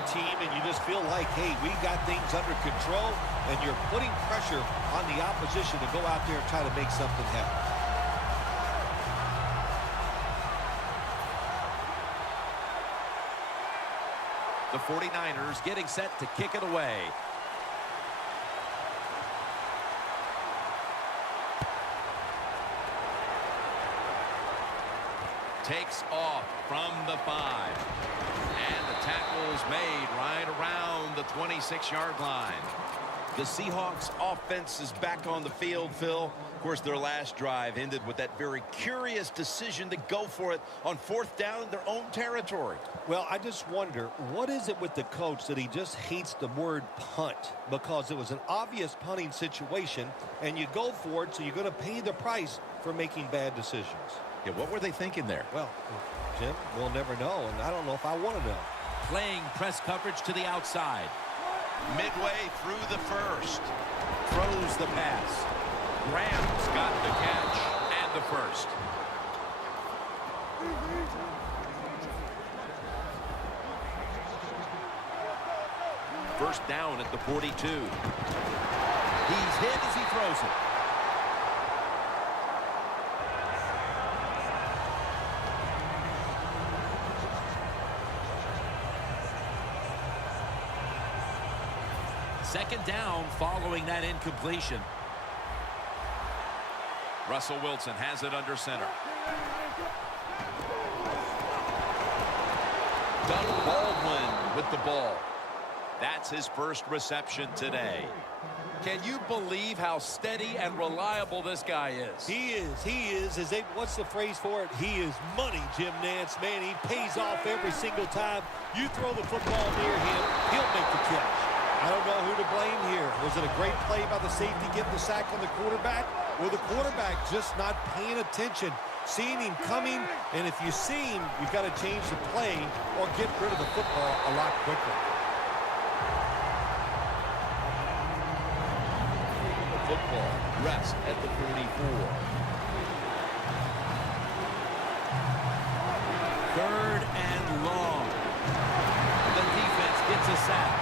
a team and you just feel like, hey, we got things under control, and you're putting pressure on the opposition to go out there and try to make something happen. The 49ers getting set to kick it away. Takes off from the 5. And the tackle is made right around the 26-yard line. The Seahawks offense is back on the field, Phil. Of course, their last drive ended with that very curious decision to go for it on 4th down in their own territory. Well, I just wonder, what is it with the coach that he just hates the word punt? Because it was an obvious punting situation, and you go for it, so you're going to pay the price for making bad decisions. Yeah, what were they thinking there? Well, Jim, we'll never know, and I don't know if I want to know. Playing press coverage to the outside. Midway through the first. Throws the pass. Graham's got the catch and the first. First down at the 42. He's hit as he throws it. Second down following that incompletion. Russell Wilson has it under center. Doug Baldwin with the ball. That's his first reception today. Can you believe how steady and reliable this guy is? He is. What's the phrase for it? He is money, Jim Nance. Man, he pays off every single time. You throw the football near him, he'll make the catch. I don't know who to blame here. Was it a great play by the safety getting the sack on the quarterback? Or the quarterback just not paying attention, seeing him coming, and if you see him, you've got to change the play or get rid of the football a lot quicker. Football rest at the 44. 3rd and long. The defense gets a sack.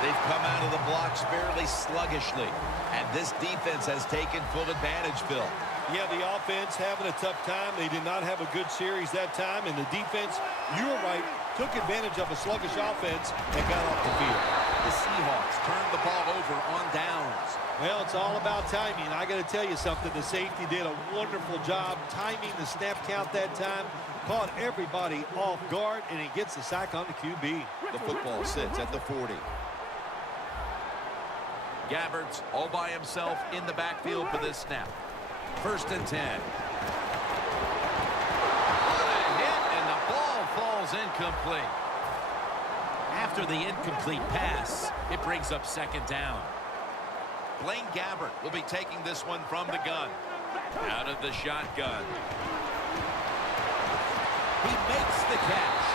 They've come out of the blocks fairly sluggishly, and this defense has taken full advantage, Phil. Yeah, the offense having a tough time. They did not have a good series that time, and the defense, you were right, took advantage of a sluggish offense and got off the field. The Seahawks turned the ball over on downs. Well, it's all about timing. I got to tell you something. The safety did a wonderful job timing the snap count that time. Caught everybody off guard, and he gets the sack on the QB. The football sits at the 40. Gabbert's all by himself in the backfield for this snap. 1st and 10. What a hit, and the ball falls incomplete. After the incomplete pass, it brings up 2nd down. Blaine Gabbert will be taking this one from the gun. Out of the shotgun. He makes the catch.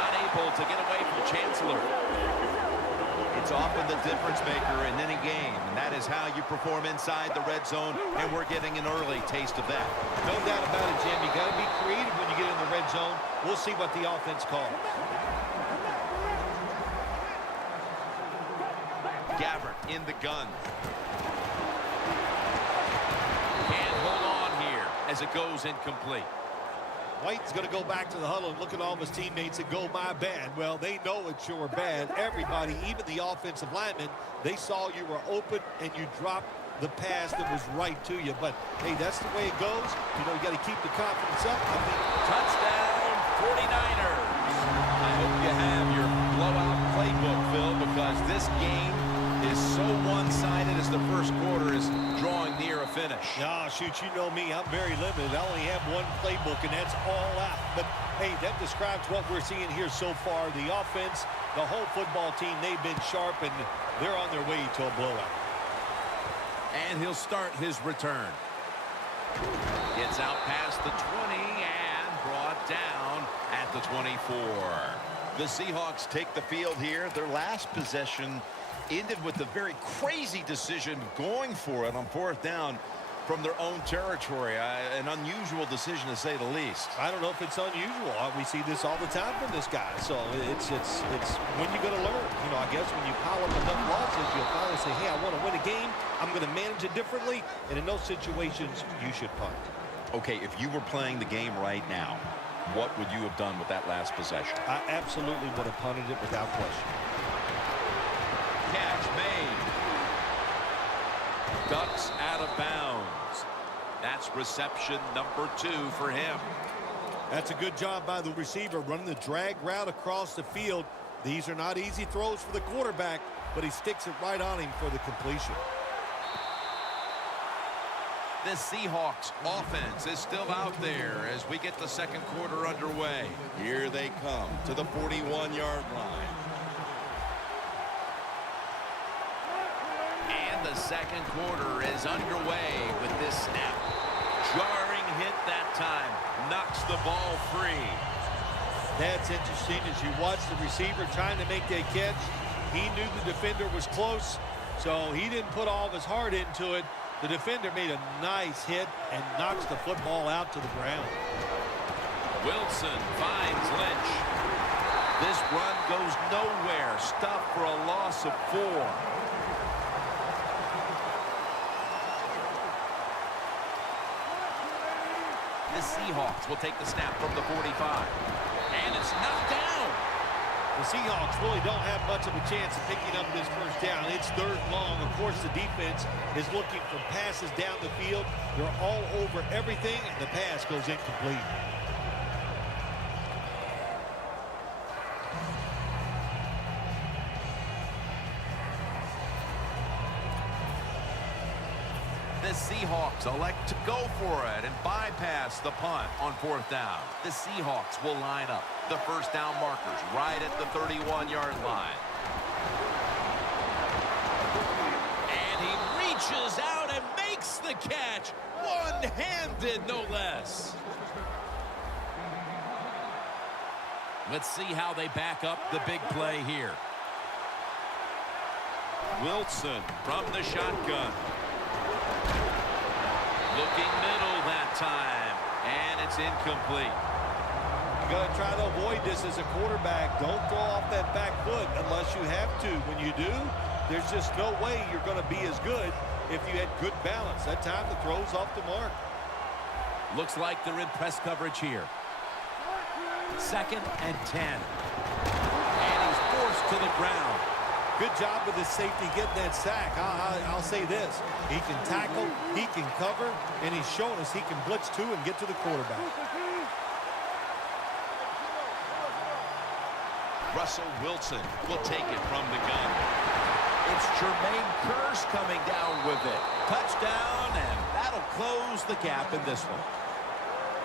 Not able to get away from Chancellor. It's often the difference maker in any game, and that is how you perform inside the red zone, and we're getting an early taste of that. No doubt about it, Jim. You got to be creative when you get in the red zone. We'll see what the offense calls. Gabbert in the gun. Can't hold on here as it goes incomplete. White's going to go back to the huddle and look at all of his teammates and go, my bad. Well, they know it's your bad. Everybody, even the offensive linemen, they saw you were open and you dropped the pass that was right to you. But, hey, that's the way it goes. You know, you got to keep the confidence up. Touchdown, 49ers. I hope you have your blowout playbook, Phil, because this game is so one-sided as the first quarter is drawing near a finish. Oh, shoot, you know me. I'm very limited. I only have one playbook, and that's all out. But, hey, that describes what we're seeing here so far. The offense, the whole football team, they've been sharp, and they're on their way to a blowout. And he'll start his return. Gets out past the 20 and brought down at the 24. The Seahawks take the field here. Their last possession ended with a very crazy decision going for it on 4th down from their own territory. An unusual decision, to say the least. I don't know if it's unusual. We see this all the time from this guy. So it's when you're going to learn. You know, I guess when you pile up enough losses, you'll finally say, hey, I want to win a game. I'm going to manage it differently. And in those situations, you should punt. Okay, if you were playing the game right now, what would you have done with that last possession? I absolutely would have punted it without question. Catch made. Ducks out of bounds. That's reception number 2 for him. That's a good job by the receiver, running the drag route across the field. These are not easy throws for the quarterback, but he sticks it right on him for the completion. The Seahawks offense is still out there as we get the second quarter underway. Here they come to the 41-yard line. And the second quarter is underway with this snap. Jarring hit that time. Knocks the ball free. That's interesting as you watch the receiver trying to make that catch. He knew the defender was close, so he didn't put all of his heart into it. The defender made a nice hit and knocks the football out to the ground. Wilson finds Lynch. This run goes nowhere. Stopped for a loss of 4. The Seahawks will take the snap from the 45. And it's knocked down. The Seahawks really don't have much of a chance of picking up this first down. It's 3rd and long. Of course, the defense is looking for passes down the field. They're all over everything, and the pass goes incomplete. The Seahawks elect to go for it and bypass the punt on 4th down. The Seahawks will line up. The first down markers right at the 31-yard line. And he reaches out and makes the catch. One-handed, no less. Let's see how they back up the big play here. Wilson from the shotgun. Looking middle that time, and it's incomplete. You got to try to avoid this as a quarterback. Don't throw off that back foot unless you have to. When you do, there's just no way you're going to be as good if you had good balance. That time the throw's off the mark. Looks like they're in press coverage here. 2nd and 10. And he's forced to the ground. Good job with his safety getting that sack. I'll say this. He can tackle, he can cover, and he's shown us he can blitz too and get to the quarterback. Russell Wilson will take it from the gun. It's Jermaine Kearse coming down with it. Touchdown, and that'll close the gap in this one.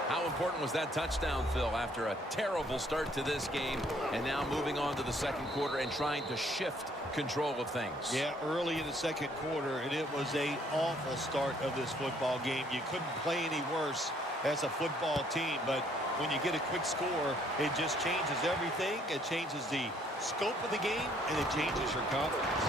How important was that touchdown, Phil, after a terrible start to this game and now moving on to the second quarter and trying to shift control of things? Yeah, early in the second quarter, and it was an awful start of this football game. You couldn't play any worse as a football team, but when you get a quick score, it just changes everything. It changes the scope of the game, and it changes your confidence.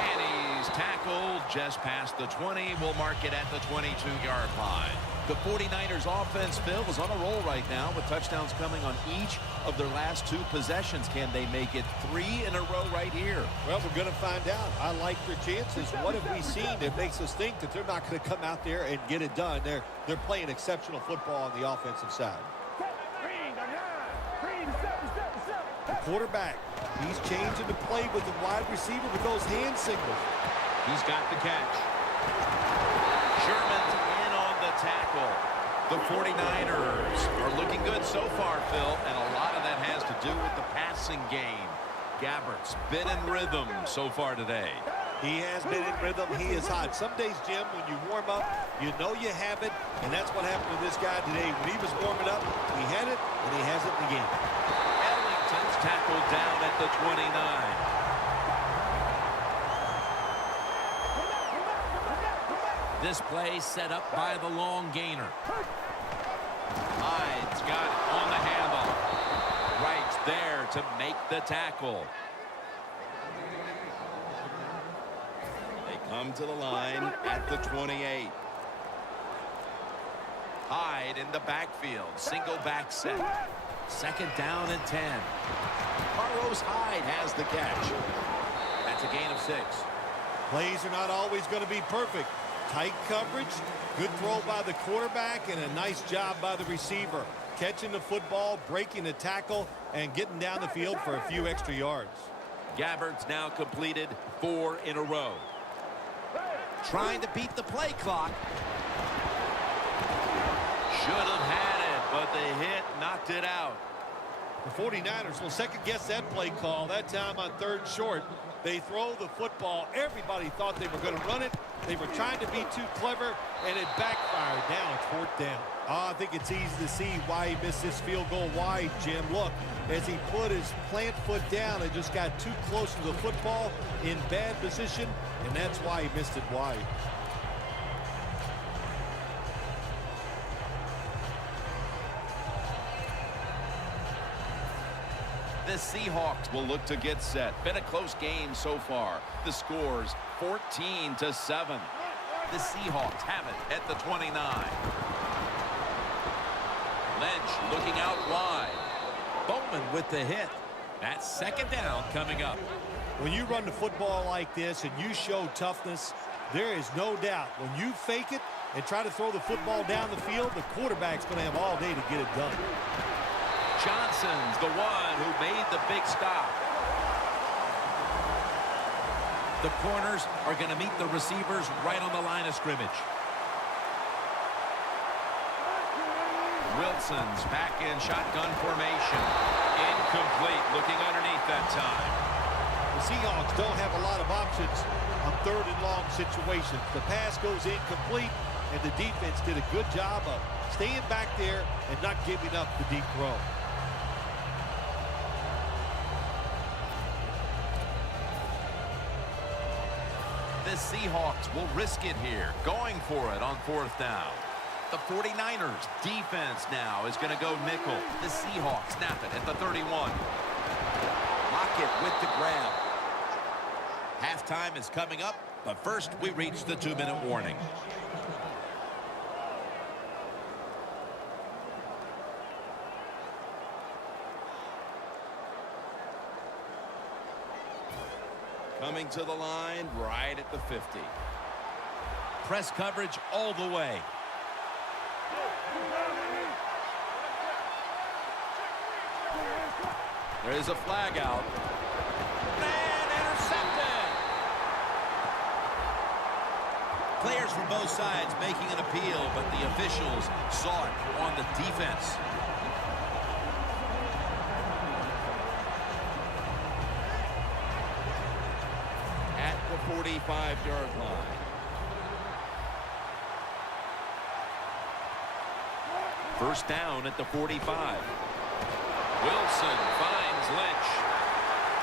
And he's tackled just past the 20. We'll mark it at the 22-yard line. The 49ers offense, Phil, is on a roll right now with touchdowns coming on each of their last 2 possessions. Can they make it 3 in a row right here? Well, we're going to find out. I like their chances. What have we seen that makes us think that they're not going to come out there and get it done? They're playing exceptional football on the offensive side. The quarterback, he's changing the play with the wide receiver with those hand signals. He's got the catch. Sherman's in on the tackle. The 49ers are looking good so far, Phil, and a lot of that has to do with the passing game. Gabbert's been in rhythm so far today. He has been in rhythm. He is hot. Some days, Jim, when you warm up, you know you have it, and that's what happened to this guy today. When he was warming up, he had it, and he has it in the game. Ellington's tackled down at the 29. This play set up by the long gainer. Hyde's got it on the handle. Right there to make the tackle. They come to the line at the 28. Hyde in the backfield. Single back set. Second down and 10. Carlos Hyde has the catch. That's a gain of 6. Plays are not always going to be perfect. Tight coverage, good throw by the quarterback, and a nice job by the receiver. Catching the football, breaking the tackle, and getting down the field for a few extra yards. Gabbard's now completed 4 in a row. Trying to beat the play clock. Should have had it, but the hit knocked it out. The 49ers will second-guess that play call. That time on 3rd short. They throw the football. Everybody thought they were going to run it. They were trying to be too clever, and it backfired. Now it's 4th down. Oh, I think it's easy to see why he missed this field goal wide, Jim. Look, as he put his plant foot down and just got too close to the football in bad position, and that's why he missed it wide. The Seahawks will look to get set. Been a close game so far. The score's 14-7. The Seahawks have it at the 29. Lynch looking out wide. Bowman with the hit. That's second down coming up. When you run the football like this and you show toughness, there is no doubt when you fake it and try to throw the football down the field, the quarterback's going to have all day to get it done. Johnson's the one who made the big stop. The corners are going to meet the receivers right on the line of scrimmage. Wilson's back in shotgun formation. Incomplete, looking underneath that time. The Seahawks don't have a lot of options on 3rd and long situations. The pass goes incomplete, and the defense did a good job of staying back there and not giving up the deep throw. The Seahawks will risk it here, going for it on 4th down. The 49ers defense now is going to go nickel. The Seahawks snap it at the 31. Lockett with the grab. Halftime is coming up, but first we reach the 2-minute warning. Coming to the line right at the 50. Press coverage all the way. There is a flag out. And intercepted. Players from both sides making an appeal, but the officials saw it on the defense. At the 45-yard line. First down at the 45. Wilson finds Lynch.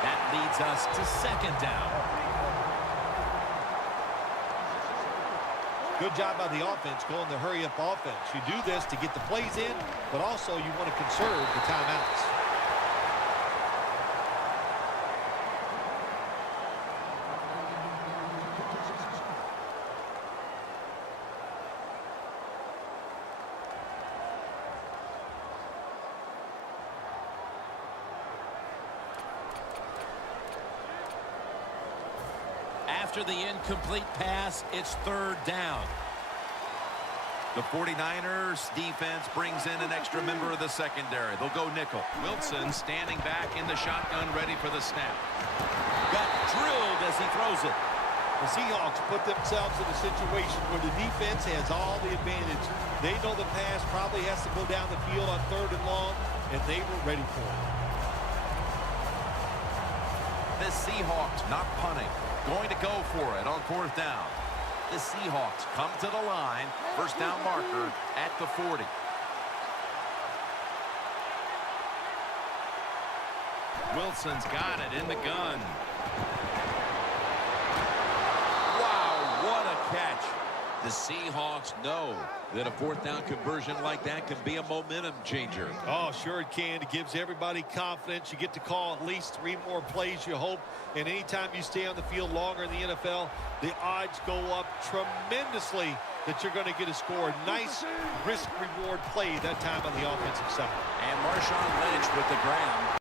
That leads us to second down. Good job by the offense going the hurry-up offense. You do this to get the plays in, but also you want to conserve the timeouts. After the incomplete pass, it's third down. The 49ers defense brings in an extra member of the secondary. They'll go nickel. Wilson standing back in the shotgun, ready for the snap. Got drilled as he throws it. The Seahawks put themselves in a situation where the defense has all the advantage. They know the pass probably has to go down the field on 3rd and long, and they were ready for it. The Seahawks not punting. Going to go for it on 4th down. The Seahawks come to the line. First down marker at the 40. Wilson's got it in the gun. Wow, what a catch. The Seahawks know that a fourth down conversion like that can be a momentum changer. Oh, sure it can. It gives everybody confidence. You get to call at least 3 more plays, you hope. And anytime you stay on the field longer in the NFL, the odds go up tremendously that you're going to get a score. Nice risk-reward play that time on the offensive side. And Marshawn Lynch with the ground.